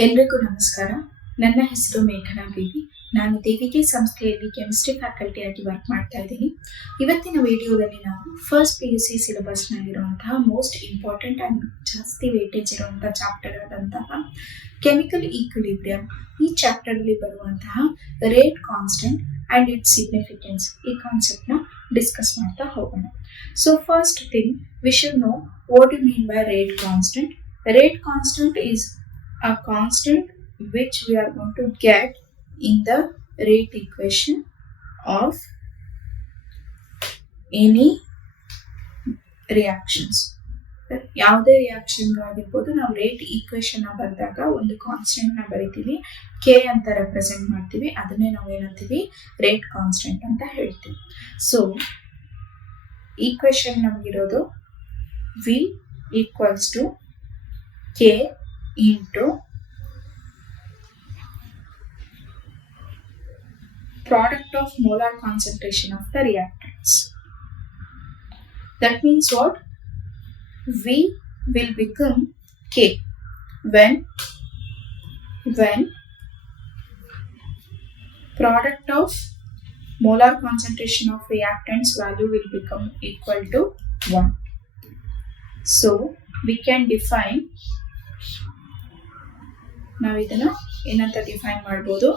ಎಲ್ರಿಗೂ ನಮಸ್ಕಾರ. ನನ್ನ ಹೆಸರು ಮೇಘನಾ ಬಿವಿ. ನಾನು ದೇವಿಗೆ ಸಂಸ್ಥೆಯಲ್ಲಿ ಕೆಮಿಸ್ಟ್ರಿ ಫ್ಯಾಕಲ್ಟಿಯಾಗಿ ವರ್ಕ್ ಮಾಡ್ತಾ ಇದ್ದೀನಿ. ಇವತ್ತಿನ ವಿಡಿಯೋದಲ್ಲಿ ನಾವು ಫಸ್ಟ್ PUC ಸಿಲೆಬಸ್ನಲ್ಲಿರುವಂತಹ ಮೋಸ್ಟ್ ಇಂಪಾರ್ಟೆಂಟ್ ಆ್ಯಂಡ್ ಜಾಸ್ತಿ ವೇಟೇಜ್ ಇರುವಂತಹ ಚಾಪ್ಟರ್ ಆದಂತಹ ಕೆಮಿಕಲ್ ಈಕ್ವಿಲಿಬ್ರಿಯಂ, ಈ ಚಾಪ್ಟರ್ಲಿ ಬರುವಂತಹ rate constant and its significance, ಈ ಕಾನ್ಸೆಪ್ಟ್ನ ಡಿಸ್ಕಸ್ ಮಾಡ್ತಾ ಹೋಗೋಣ. So first thing we should know what you mean by rate constant. Rate constant is a constant which we are going to get in the rate equation of any reactions. ಯಾವುದೇ reaction ಆಗಿರ್ಬೋದು, ನಾವು rate equation ಬರೆದಾಗ ಒಂದು constant ನ ಬರಿತೀವಿ, K ಅಂತ represent ಮಾಡ್ತೀವಿ, ಅದನ್ನೇ ನಾವು ಏನಂತೀವಿ, ರೇಟ್ ಕಾನ್ಸ್ಟೆಂಟ್ ಅಂತ ಹೇಳ್ತೀವಿ. ಸೊ ಈಕ್ವೇಶನ್ ನಮಗಿರೋದು V equals to K into product of molar concentration of the reactants. That means what? V will become K when product of molar concentration of reactants value will become equal to 1. So we can define, ನಾವು ಇದನ್ನ ಏನಂತ define ಮಾಡ್ಬೋದು,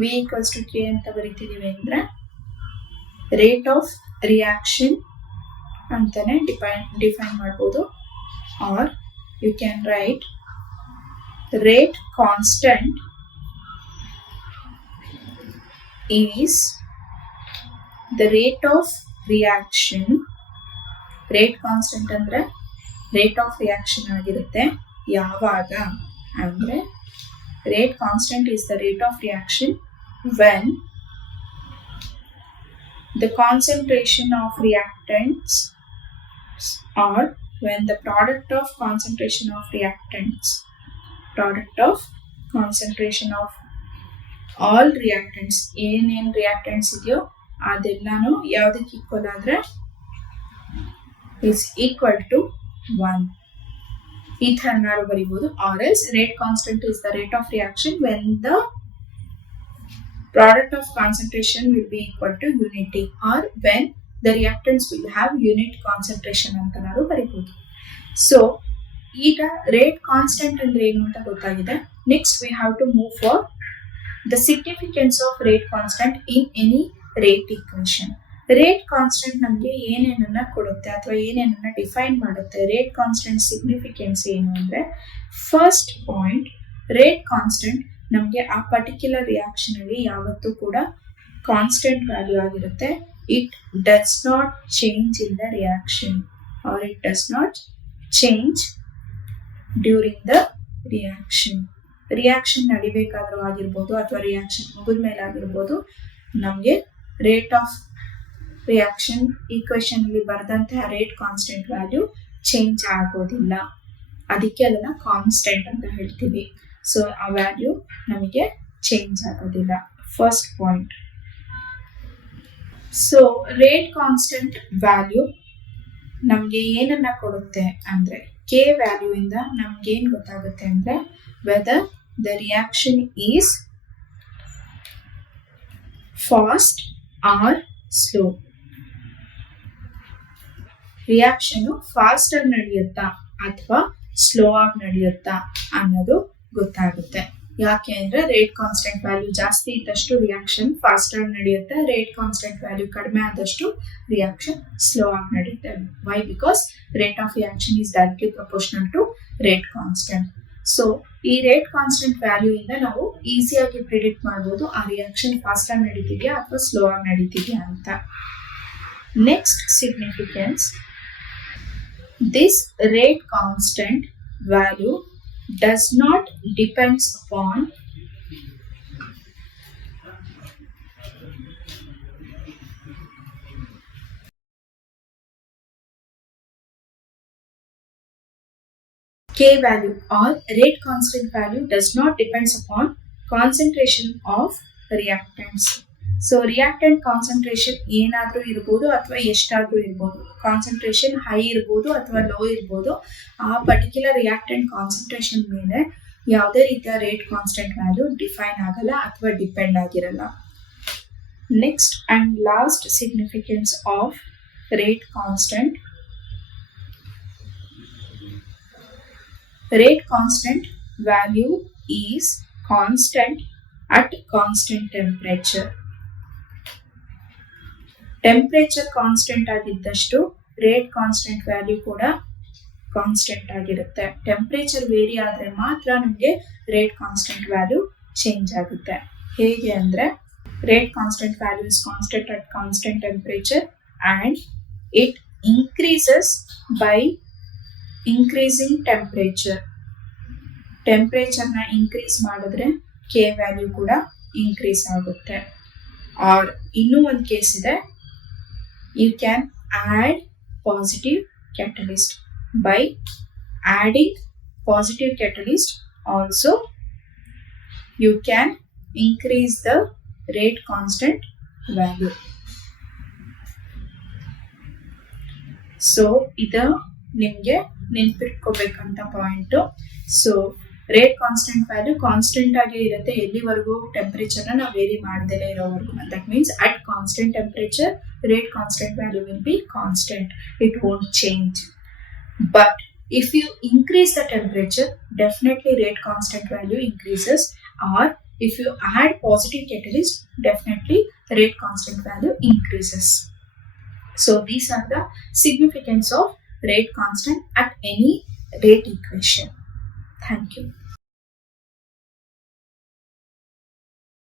V equals to K ಅಂತ ಬರಿತಿದೀವಿ ಅಂದ್ರೆ rate of reaction ಅಂತಾನೆ define ಮಾಡ್ಬೋದು. Or you can write rate constant is the rate of reaction. Rate constant ಅಂದ್ರೆ ರೇಟ್ ಆಫ್ ರಿಯಾಕ್ಷನ್ ಆಗಿರುತ್ತೆ. ಯಾವಾಗ ಅಂದ್ರೆ rate constant is the rate of reaction when the concentration of reactants or when the product of concentration of all reactants, ಏನೇನ್ reactants ಇದೆಯೋ ಅದೆಲ್ಲಾನು ಯಾವುದಕ್ಕೆ equal ಆದ್ರೆ is equal to 1. ಈ ತರ ನಾವು ಬರೀಬಹುದು. Or else rate constant is the rate of reaction when the product of concentration will be equal to unity, or when the reactants will have unit concentration ಅಂತ ನಾವು ಬರೀಬಹುದು. So ಈಗ rate constant ಅಂದ್ರೆ ಏನು ಅಂತ ಗೊತ್ತಾಗಿದೆ. Next we have to move for the significance of rate constant in any rate equation. Rate constant ನಮಗೆ ಏನೇನನ್ನ ಕೊಡುತ್ತೆ ಅಥವಾ ಏನೇನನ್ನ ಡಿಫೈನ್ ಮಾಡುತ್ತೆ. ರೇಟ್ ಕಾನ್ಸ್ಟೆಂಟ್ ಸಿಗ್ನಿಫಿಕೆನ್ಸ್ ಏನು ಅಂದ್ರೆ, ಫಸ್ಟ್ ಪಾಯಿಂಟ್, ರೇಟ್ ಕಾನ್ಸ್ಟೆಂಟ್ ನಮಗೆ ಆ ಪರ್ಟಿಕ್ಯುಲರ್ ರಿಯಾಕ್ಷನ್ ಅಲ್ಲಿ ಯಾವತ್ತೂ ಕೂಡ ಕಾನ್ಸ್ಟೆಂಟ್ ವ್ಯಾಲ್ಯೂ ಆಗಿರುತ್ತೆ. It does not change in the reaction or it does not change during the reaction ನಡಿಬೇಕಾದ್ರೂ ಆಗಿರ್ಬೋದು ಅಥವಾ ರಿಯಾಕ್ಷನ್ ಮುಗಿದ ಮೇಲೆ ಆಗಿರ್ಬೋದು, ನಮಗೆ ರೇಟ್ ಆಫ್ ರಿಯಾಕ್ಷನ್ ಈಕ್ವೇಶನ್ ಅಲ್ಲಿ ಬರೆದಂತಹ ರೇಟ್ ಕಾನ್ಸ್ಟೆಂಟ್ ವ್ಯಾಲ್ಯೂ ಚೇಂಜ್ ಆಗೋದಿಲ್ಲ. ಅದಕ್ಕೆ ಅದನ್ನ ಕಾನ್ಸ್ಟೆಂಟ್ ಅಂತ ಹೇಳ್ತೀವಿ. ಸೊ ಆ ವ್ಯಾಲ್ಯೂ ನಮಗೆ ಚೇಂಜ್ ಆಗೋದಿಲ್ಲ. First point. So rate constant value ನಮ್ಗೆ ಏನನ್ನ ಕೊಡುತ್ತೆ ಅಂದ್ರೆ, ಕೆ ವ್ಯಾಲ್ಯೂ ಇಂದ ನಮ್ಗೆ ಏನ್ ಗೊತ್ತಾಗುತ್ತೆ ಅಂದ್ರೆ whether the reaction is fast or slow. Reaction fast ಆಗಿ ನಡೆಯುತ್ತಾ ಅಥವಾ ಸ್ಲೋ ಆಗಿ ನಡೆಯುತ್ತಾ ಅನ್ನೋದು ಗೊತ್ತಾಗುತ್ತೆ. ಯಾಕೆ ಅಂದ್ರೆ ರೇಟ್ ಕಾನ್ಸ್ಟೆಂಟ್ ವ್ಯಾಲ್ಯೂ ಜಾಸ್ತಿ ಇದ್ದಷ್ಟು ರಿಯಾಕ್ಷನ್ ಫಾಸ್ಟ್ ಆಗಿ ನಡೆಯುತ್ತೆ, ರೇಟ್ ಕಾನ್ಸ್ಟೆಂಟ್ ವ್ಯಾಲ್ಯೂ ಕಡಿಮೆ ಆದಷ್ಟು ರಿಯಾಕ್ಷನ್ ಸ್ಲೋ ಆಗಿ ನಡೆಯುತ್ತೆ. Why? Because rate of reaction is directly proportional to rate constant. So ಈ ರೇಟ್ ಕಾನ್ಸ್ಟೆಂಟ್ ವ್ಯಾಲ್ಯೂ ಇಂದ ನಾವು ಈಸಿಯಾಗಿ ಪ್ರಿಡಿಕ್ಟ್ ಮಾಡಬಹುದು ಆ ರಿಯಾಕ್ಷನ್ ಫಾಸ್ಟ್ ಆಗಿ ನಡೀತಿದ್ಯಾ ಅಥವಾ ಸ್ಲೋ ಆಗಿ ನಡೀತಿದ್ಯಾ ಅಂತ. Next significance, this rate constant value does not depends upon K value, or rate constant value does not depends upon concentration of reactants. So reactant concentration ಏನಾದ್ರೂ ಇರ್ಬೋದು ಅಥವಾ ಎಷ್ಟಾದ್ರೂ ಇರ್ಬೋದು, ಕಾನ್ಸಂಟ್ರೇಷನ್ ಹೈ ಇರ್ಬೋದು ಅಥವಾ ಲೋ ಇರ್ಬೋದು, ಆ ಪರ್ಟಿಕ್ಯುಲರ್ ರಿಯಾಕ್ಟೆಂಟ್ ಕಾನ್ಸಂಟ್ರೇಷನ್ ಮೇಲೆ ಯಾವುದೇ ರೀತಿಯ ರೇಟ್ ಕಾನ್ಸ್ಟೆಂಟ್ ವ್ಯಾಲ್ಯೂ ಡಿಫೈನ್ ಆಗಲ್ಲ ಅಥವಾ ಡಿಪೆಂಡ್ ಆಗಿರಲ್ಲ. Next and last significance of rate constant. Rate constant value is constant at constant temperature. Temperature constant ಆಗಿದ್ದಷ್ಟು ರೇಟ್ ಕಾನ್ಸ್ಟೆಂಟ್ ವ್ಯಾಲ್ಯೂ ಕೂಡ ಕಾನ್ಸ್ಟೆಂಟ್ ಆಗಿರುತ್ತೆ. ಟೆಂಪ್ರೇಚರ್ ವೇರಿ ಆದರೆ ಮಾತ್ರ ನಮಗೆ ರೇಟ್ ಕಾನ್ಸ್ಟೆಂಟ್ ವ್ಯಾಲ್ಯೂ ಚೇಂಜ್ ಆಗುತ್ತೆ. ಹೇಗೆ ಅಂದರೆ rate constant value is constant at constant temperature and it increases by increasing ಟೆಂಪ್ರೇಚರ್ನ ಇನ್ಕ್ರೀಸ್ ಮಾಡಿದ್ರೆ ಕೆ ವ್ಯಾಲ್ಯೂ ಕೂಡ ಇನ್ಕ್ರೀಸ್ ಆಗುತ್ತೆ. ಆರ್ ಇನ್ನೂ ಒಂದು ಕೇಸ್ ಇದೆ, you can add positive catalyst. By adding positive catalyst also you can increase the rate constant value. So ಇದು ನಿಮಗೆ ನೆನ್ಪಿಟ್ಕೋಬೇಕಂತ point. So rate constant value constant ಆಗೇ ಇರುತ್ತೆ ಎಲ್ಲಿವರೆಗೂ ಟೆಂಪ್ರೇಚರ್ನ ನಾವು ವೇರಿ ಮಾಡದೇ ಇರೋವರೆಗೂ. That means at constant temperature rate constant value will be constant, it won't change. But if you increase the temperature, definitely rate constant value increases, or if you add positive catalyst, definitely rate constant value increases. So these are the significance of rate constant at any rate equation. Thank you.